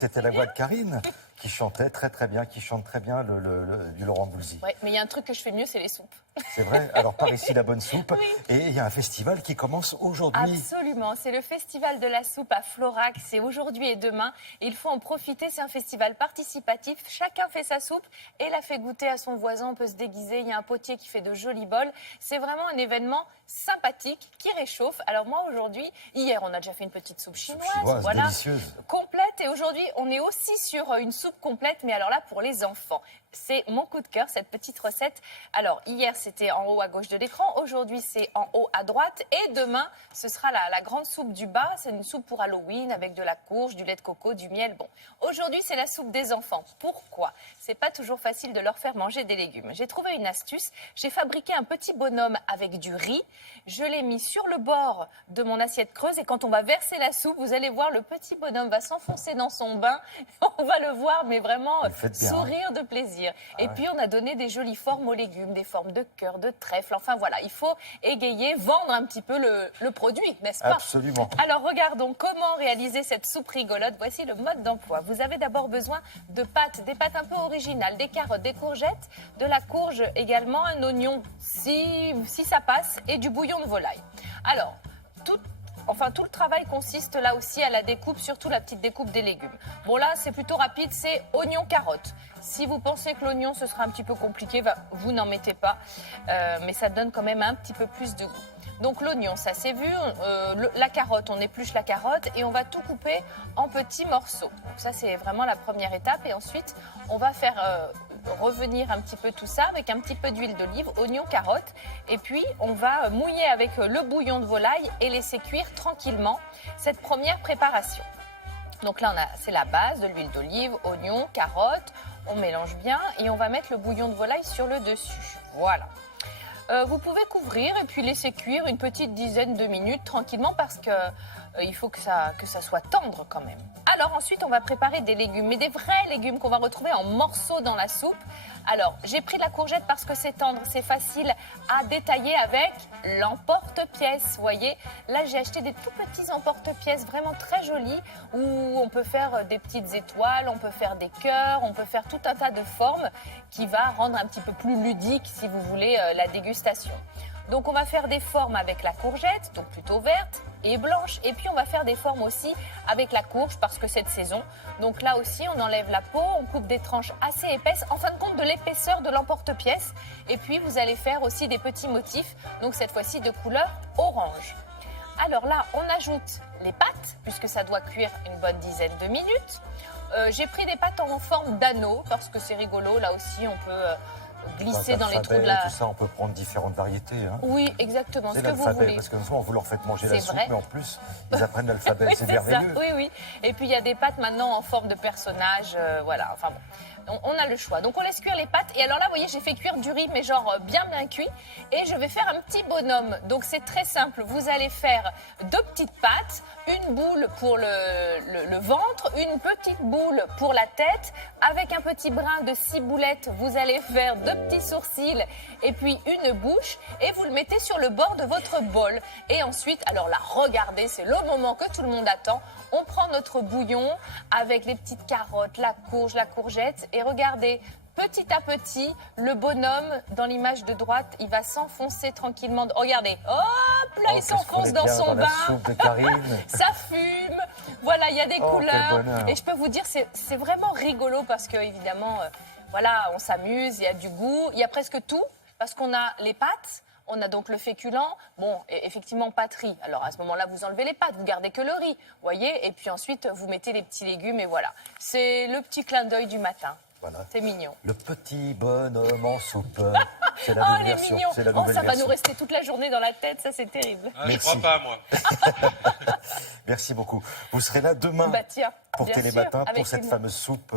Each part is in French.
C'était la voix de Karine qui chantait très bien, qui chante très bien du Laurent Voulzy. Ouais, mais il y a un truc que je fais mieux, c'est les soupes. C'est vrai. Alors par ici la bonne soupe. Oui. Et il y a un festival qui commence aujourd'hui. Absolument, c'est le festival de la soupe à Florac, c'est aujourd'hui et demain. Et il faut en profiter, c'est un festival participatif, chacun fait sa soupe et la fait goûter à son voisin, on peut se déguiser, il y a un potier qui fait de jolis bols. C'est vraiment un événement sympathique qui réchauffe. Alors moi aujourd'hui, hier on a déjà fait une petite soupe chinoise, voilà, délicieuse. Complète, et aujourd'hui on est aussi sur une soupe complète, mais alors là pour les enfants. C'est mon coup de cœur, cette petite recette. Alors, hier, c'était en haut à gauche de l'écran. Aujourd'hui, c'est en haut à droite. Et demain, ce sera la grande soupe du bas. C'est une soupe pour Halloween avec de la courge, du lait de coco, du miel. Bon, aujourd'hui, c'est la soupe des enfants. Pourquoi ? C'est pas toujours facile de leur faire manger des légumes. J'ai trouvé une astuce. J'ai fabriqué un petit bonhomme avec du riz. Je l'ai mis sur le bord de mon assiette creuse. Et quand on va verser la soupe, vous allez voir, le petit bonhomme va s'enfoncer dans son bain. On va le voir, mais vraiment sourire de plaisir. Et puis, on a donné des jolies formes aux légumes, des formes de cœur, de trèfle. Enfin, voilà, il faut égayer, vendre un petit peu le produit, n'est-ce pas ? Absolument. Alors, regardons comment réaliser cette soupe rigolote. Voici le mode d'emploi. Vous avez d'abord besoin de pâtes, des pâtes un peu originales, des carottes, des courgettes, de la courge également, un oignon si ça passe, et du bouillon de volaille. Alors, tout le travail consiste là aussi à la découpe, surtout la petite découpe des légumes. Bon là, c'est plutôt rapide, c'est oignon-carotte. Si vous pensez que l'oignon, ce sera un petit peu compliqué, vous n'en mettez pas. Mais ça donne quand même un petit peu plus de goût. Donc l'oignon, ça c'est vu. La carotte, on épluche la carotte et on va tout couper en petits morceaux. Donc ça, c'est vraiment la première étape. Et ensuite, on va faire revenir un petit peu tout ça avec un petit peu d'huile d'olive, oignon, carotte. Et puis, on va mouiller avec le bouillon de volaille et laisser cuire tranquillement cette première préparation. Donc là, c'est la base de l'huile d'olive, oignon, carotte. On mélange bien et on va mettre le bouillon de volaille sur le dessus. Voilà. Vous pouvez couvrir et puis laisser cuire une petite dizaine de minutes tranquillement parce que il faut que ça soit tendre quand même. Alors ensuite, on va préparer des légumes, mais des vrais légumes qu'on va retrouver en morceaux dans la soupe. Alors, j'ai pris la courgette parce que c'est tendre, c'est facile à détailler avec l'emporte-pièce. Vous voyez, là, j'ai acheté des tout petits emporte-pièces vraiment très jolis où on peut faire des petites étoiles, on peut faire des cœurs, on peut faire tout un tas de formes qui va rendre un petit peu plus ludique, si vous voulez, la dégustation. Donc on va faire des formes avec la courgette, donc plutôt verte et blanche. Et puis on va faire des formes aussi avec la courge parce que c'est de saison. Donc là aussi on enlève la peau, on coupe des tranches assez épaisses, en fin de compte de l'épaisseur de l'emporte-pièce. Et puis vous allez faire aussi des petits motifs, donc cette fois-ci de couleur orange. Alors là on ajoute les pâtes puisque ça doit cuire une bonne dizaine de minutes. J'ai pris des pâtes en forme d'anneau parce que c'est rigolo, là aussi on peut glisser dans les trous de la... Tout ça, on peut prendre différentes variétés. Hein. Oui, exactement, ce que vous voulez. Parce que souvent, vous leur faites manger la soupe, vrai. mais en plus, ils apprennent l'alphabet. Oui, c'est merveilleux. ça. Oui, oui. Et puis, il y a des pâtes maintenant en forme de personnage. Voilà, enfin bon. On a le choix. Donc, on laisse cuire les pâtes. Et alors là, vous voyez, j'ai fait cuire du riz, mais genre bien cuit. Et je vais faire un petit bonhomme. Donc, c'est très simple. Vous allez faire 2 petites pâtes, une boule pour le ventre, une petite boule pour la tête. Avec un petit brin de ciboulette, vous allez faire 2 petits sourcils et puis une bouche. Et vous le mettez sur le bord de votre bol. Et ensuite, alors là, regardez, c'est le moment que tout le monde attend. On prend notre bouillon avec les petites carottes, la courge, la courgette. Et regardez, petit à petit, le bonhomme, dans l'image de droite, il va s'enfoncer tranquillement. Regardez, hop là, il s'enfonce dans son bain. La soupe de Karine. Ça fume. Voilà, il y a des couleurs. Et je peux vous dire, c'est vraiment rigolo parce que, évidemment, voilà, on s'amuse, il y a du goût, il y a presque tout parce qu'on a les pâtes. On a donc le féculent, bon, effectivement, pas de riz. Alors, à ce moment-là, vous enlevez les pâtes, vous gardez que le riz, voyez. Et puis ensuite, vous mettez les petits légumes et voilà. C'est le petit clin d'œil du matin. Voilà. C'est mignon. Le petit bonhomme en soupe. C'est la nouvelle version. C'est la nouvelle ça va version. nous rester toute la journée dans la tête, ça c'est terrible. Ah, je crois pas, moi. Merci beaucoup. Vous serez là demain pour Télématin pour cette fameuse soupe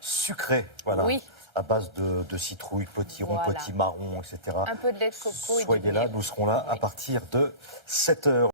sucrée. Voilà. Oui. À base de citrouille, potiron, petit marron, etc. Un peu de lait de coco. Soyez là, nous serons là à partir de 7h.